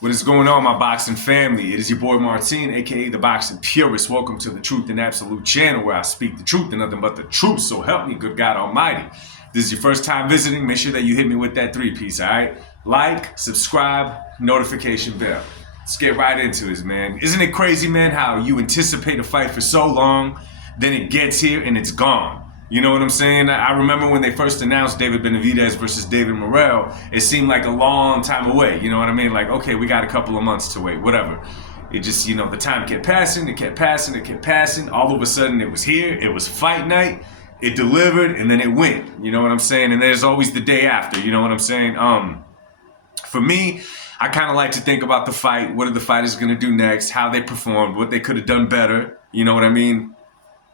What is going on, my boxing family? It is your boy Martin, aka the Boxing Purist. Welcome to the Truth and Absolute channel, where I speak the truth and nothing but the truth. So help me, good God Almighty. If this is your first time visiting, make sure that you hit me with that 3-piece, all right? Like, subscribe, notification bell. Let's get right into this, man. Isn't it crazy, man, how you anticipate a fight for so long, then it gets here and it's gone? You know what I'm saying? I remember when they first announced David Benavidez versus David Morrell, it seemed like a long time away. You know what I mean? Like, okay, we got a couple of months to wait, whatever. It just, the time kept passing, it kept passing, it kept passing. All of a sudden, it was here, it was fight night, it delivered, and then it went. You know what I'm saying? And there's always the day after, you know what I'm saying? For me, I kind of like to think about the fight, what are the fighters going to do next, how they performed, what they could have done better, you know what I mean?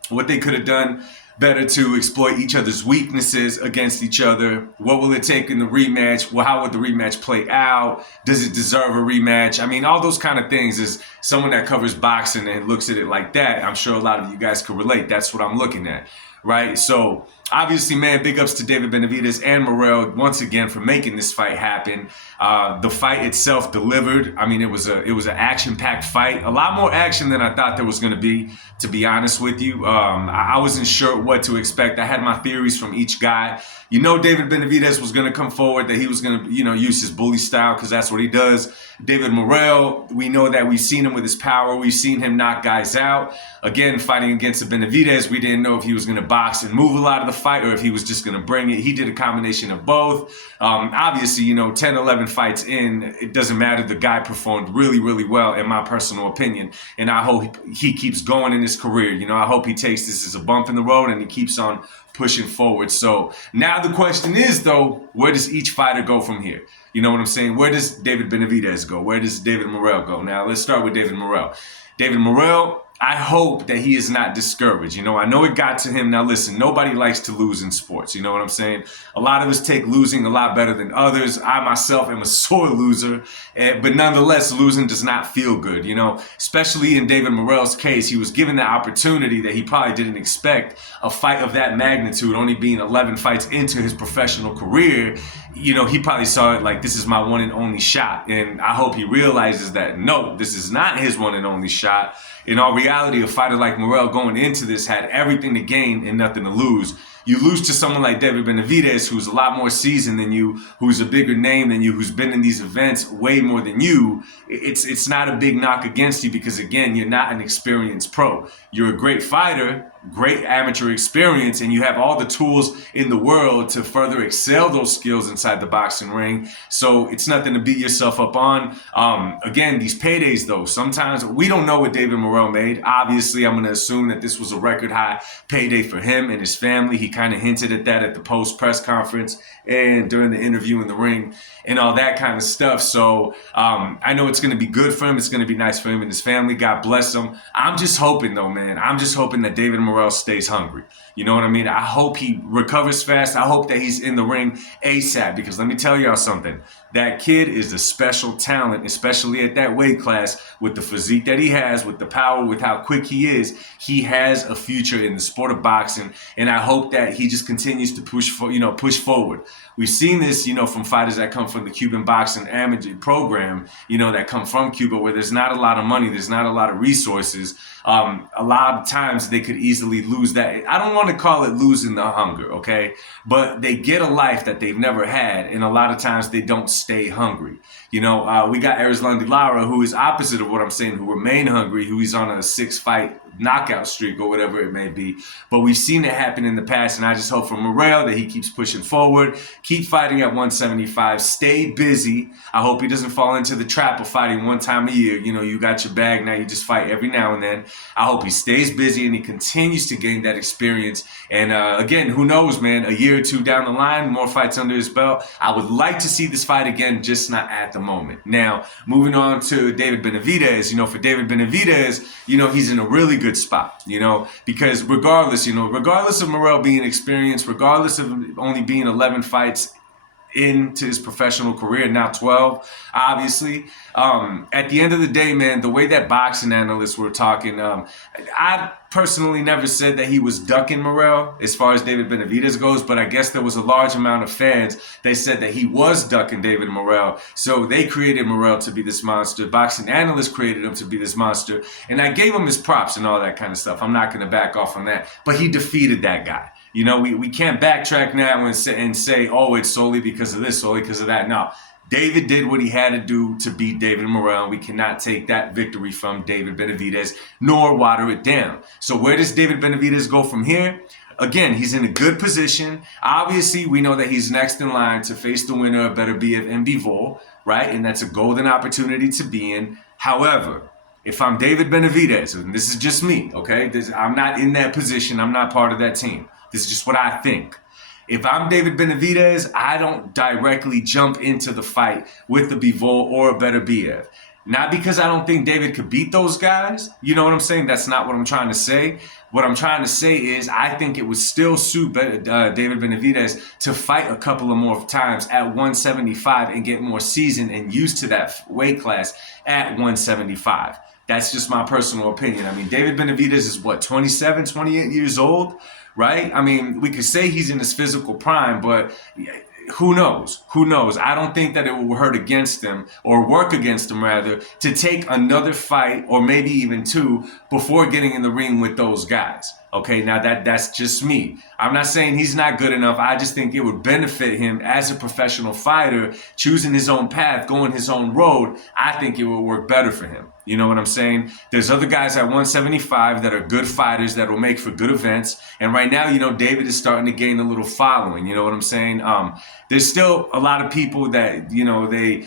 What they could have done better to exploit each other's weaknesses against each other. What will it take in the rematch? Well, how would the rematch play out? Does it deserve a rematch? I mean, all those kind of things. As someone that covers boxing and looks at it like that, I'm sure a lot of you guys could relate. That's what I'm looking at, right? So obviously, man, big ups to David Benavidez and Morell once again for making this fight happen. The fight itself delivered. I mean, it was an action-packed fight. A lot more action than I thought there was going to be honest with you. I wasn't sure what to expect. I had my theories from each guy. David Benavidez was going to come forward, that he was going to, use his bully style, because that's what he does. David Morell, we know that we've seen him with his power. We've seen him knock guys out. Again, fighting against the Benavidez, we didn't know if he was going to box and move a lot of the fight or if he was just going to bring it. He did a combination of both. Obviously, 10, 11 fights in, it doesn't matter. The guy performed really, really well, in my personal opinion. And I hope he keeps going in his career. I hope he takes this as a bump in the road and he keeps on pushing forward. So now the question is, though, where does each fighter go from here? You know what I'm saying? Where does David Benavidez go? Where does David Morell go? Now, let's start with David Morell. David Morell, I hope that he is not discouraged. I know it got to him. Now, listen, nobody likes to lose in sports. You know what I'm saying? A lot of us take losing a lot better than others. I myself am a sore loser, but nonetheless, losing does not feel good. Especially in David Morell's case, he was given the opportunity that he probably didn't expect, a fight of that magnitude, only being 11 fights into his professional career. He probably saw it like, this is my one and only shot. And I hope he realizes that, no, this is not his one and only shot. In all reality, a fighter like Morell going into this had everything to gain and nothing to lose. You lose to someone like David Benavidez, who's a lot more seasoned than you, who's a bigger name than you, who's been in these events way more than you. It's not a big knock against you because, again, you're not an experienced pro. You're a great fighter, great amateur experience, and you have all the tools in the world to further excel those skills inside the boxing ring. So it's nothing to beat yourself up on. Again, these paydays, though, sometimes we don't know what David Morell made. Obviously, I'm going to assume that this was a record high payday for him and his family. He kind of hinted at that at the post press conference and during the interview in the ring and all that kind of stuff. So I know it's going to be good for him. It's going to be nice for him and his family. God bless him. I'm just hoping, though, man. I'm just hoping that David Morell stays hungry. You know what I mean? I hope he recovers fast. I hope that he's in the ring ASAP, because let me tell y'all something. That kid is a special talent, especially at that weight class, with the physique that he has, with the power, with how quick he is. He has a future in the sport of boxing, and I hope that he just continues to push forward. We've seen this, from fighters that come from the Cuban boxing amateur program, that come from Cuba, where there's not a lot of money, there's not a lot of resources. A lot of times they could easily lose that. I don't want to call it losing the hunger, okay? But they get a life that they've never had, and a lot of times they don't stay hungry. We got Arizlandi Lara, who is opposite of what I'm saying, who remain hungry, who is on a 6-fight knockout streak or whatever it may be. But we've seen it happen in the past, and I just hope for Morell that he keeps pushing forward, keep fighting at 175, stay busy. I hope he doesn't fall into the trap of fighting one time a year. You got your bag, now you just fight every now and then. I hope he stays busy and he continues to gain that experience. And again, who knows, man, a year or two down the line, more fights under his belt. I would like to see this fight again, just not at the moment. Now, moving on to David Benavidez, for David Benavidez, he's in a really good spot, because regardless of Morell being experienced, regardless of only being 11 fights into his professional career, now 12, obviously. At the end of the day, man, the way that boxing analysts were talking, I personally never said that he was ducking Morell as far as David Benavidez goes, but I guess there was a large amount of fans that said that he was ducking David Morell. So they created Morell to be this monster. Boxing analysts created him to be this monster. And I gave him his props and all that kind of stuff. I'm not going to back off on that. But he defeated that guy. You know, we can't backtrack now and say, oh, it's solely because of this, solely because of that. No. David did what he had to do to beat David Morell. We cannot take that victory from David Benavidez, nor water it down. So where does David Benavidez go from here? Again, he's in a good position. Obviously, we know that he's next in line to face the winner of Beterbiev and Bivol, right? And that's a golden opportunity to be in. However, if I'm David Benavidez, and this is just me, okay? I'm not in that position. I'm not part of that team. This is just what I think. If I'm David Benavidez, I don't directly jump into the fight with the Bivol or a Beterbiev. Not because I don't think David could beat those guys. You know what I'm saying? That's not what I'm trying to say. What I'm trying to say is I think it would still suit David Benavidez to fight a couple of more times at 175 and get more seasoned and used to that weight class at 175. That's just my personal opinion. I mean, David Benavidez is what, 27, 28 years old? Right? I mean, we could say he's in his physical prime, but who knows? Who knows? I don't think that it will hurt against him, or work against him rather, to take another fight or maybe even two before getting in the ring with those guys. Okay, now that's just me. I'm not saying he's not good enough. I just think it would benefit him as a professional fighter, choosing his own path, going his own road. I think it would work better for him. You know what I'm saying? There's other guys at 175 that are good fighters that will make for good events. And right now, you know, David is starting to gain a little following. You know what I'm saying? There's still a lot of people that, you know, they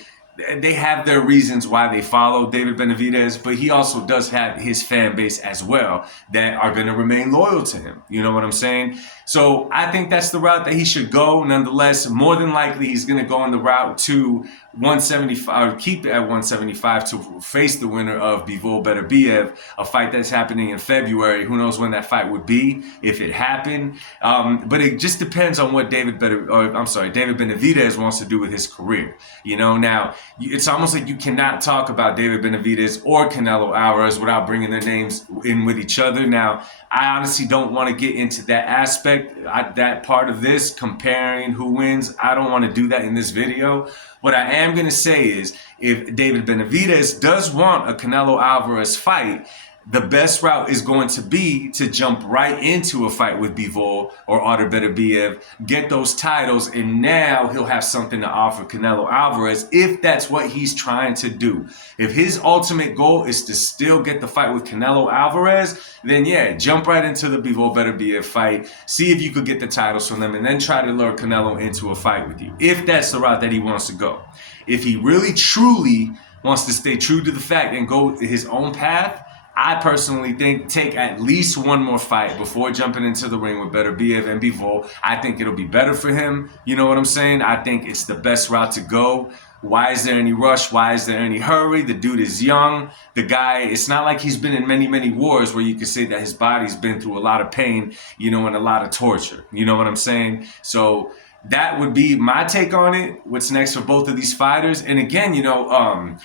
have their reasons why they follow David Benavidez, but he also does have his fan base as well that are going to remain loyal to him. You know what I'm saying? So I think that's the route that he should go. Nonetheless, more than likely, he's going to go on the route to 175, or keep it at 175 to face the winner of Bivol Beterbiev, a fight that's happening in February. Who knows when that fight would be, if it happened. But it just depends on what David Benavidez wants to do with his career. You know, now, it's almost like you cannot talk about David Benavidez or Canelo Alvarez without bringing their names in with each other. Now, I honestly don't want to get into that aspect, that part of this, comparing who wins. I don't want to do that in this video. What I am going to say is, if David Benavidez does want a Canelo Alvarez fight, the best route is going to be to jump right into a fight with Bivol or Beterbiev, get those titles, and now he'll have something to offer Canelo Alvarez if that's what he's trying to do. If his ultimate goal is to still get the fight with Canelo Alvarez, then yeah, jump right into the Bivol Beterbiev fight, see if you could get the titles from them, and then try to lure Canelo into a fight with you, if that's the route that he wants to go. If he really, truly wants to stay true to the fact and go his own path, I personally think take at least one more fight before jumping into the ring with Beterbiev and Bivol. I think it'll be better for him. You know what I'm saying? I think it's the best route to go. Why is there any rush? Why is there any hurry? The dude is young. The guy, it's not like he's been in many, many wars where you could say that his body's been through a lot of pain, you know, and a lot of torture. You know what I'm saying? So that would be my take on it. What's next for both of these fighters? And again, you know,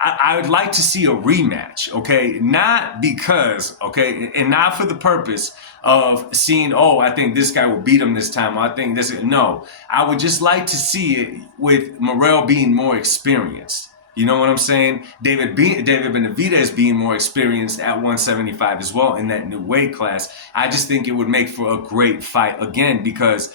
I would like to see a rematch, okay? Not because, okay, and not for the purpose of seeing, oh, I think this guy will beat him this time. Or I think this, no. I would just like to see it with Morell being more experienced. You know what I'm saying? David Benavidez being more experienced at 175 as well in that new weight class. I just think it would make for a great fight again because,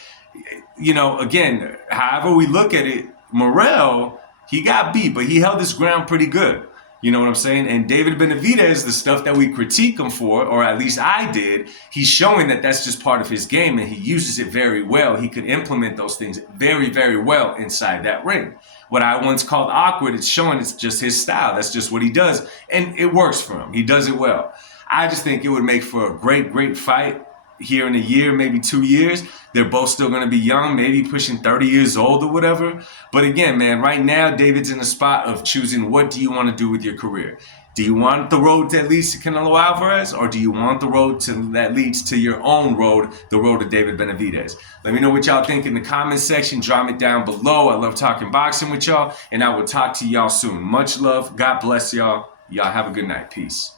you know, again, however we look at it, Morell, he got beat, but he held his ground pretty good. You know what I'm saying? And David Benavidez, the stuff that we critique him for, or at least I did, he's showing that that's just part of his game and he uses it very well. He could implement those things very, very well inside that ring. What I once called awkward, it's showing it's just his style. That's just what he does. And it works for him. He does it well. I just think it would make for a great, great fight here in a year, maybe 2 years. They're both still going to be young, maybe pushing 30 years old or whatever. But again, man, right now, David's in the spot of choosing what do you want to do with your career. Do you want the road that leads to Canelo Alvarez, or do you want the road that leads to your own road, the road to David Benavidez? Let me know what y'all think in the comment section. Drop it down below. I love talking boxing with y'all, and I will talk to y'all soon. Much love. God bless y'all. Y'all have a good night. Peace.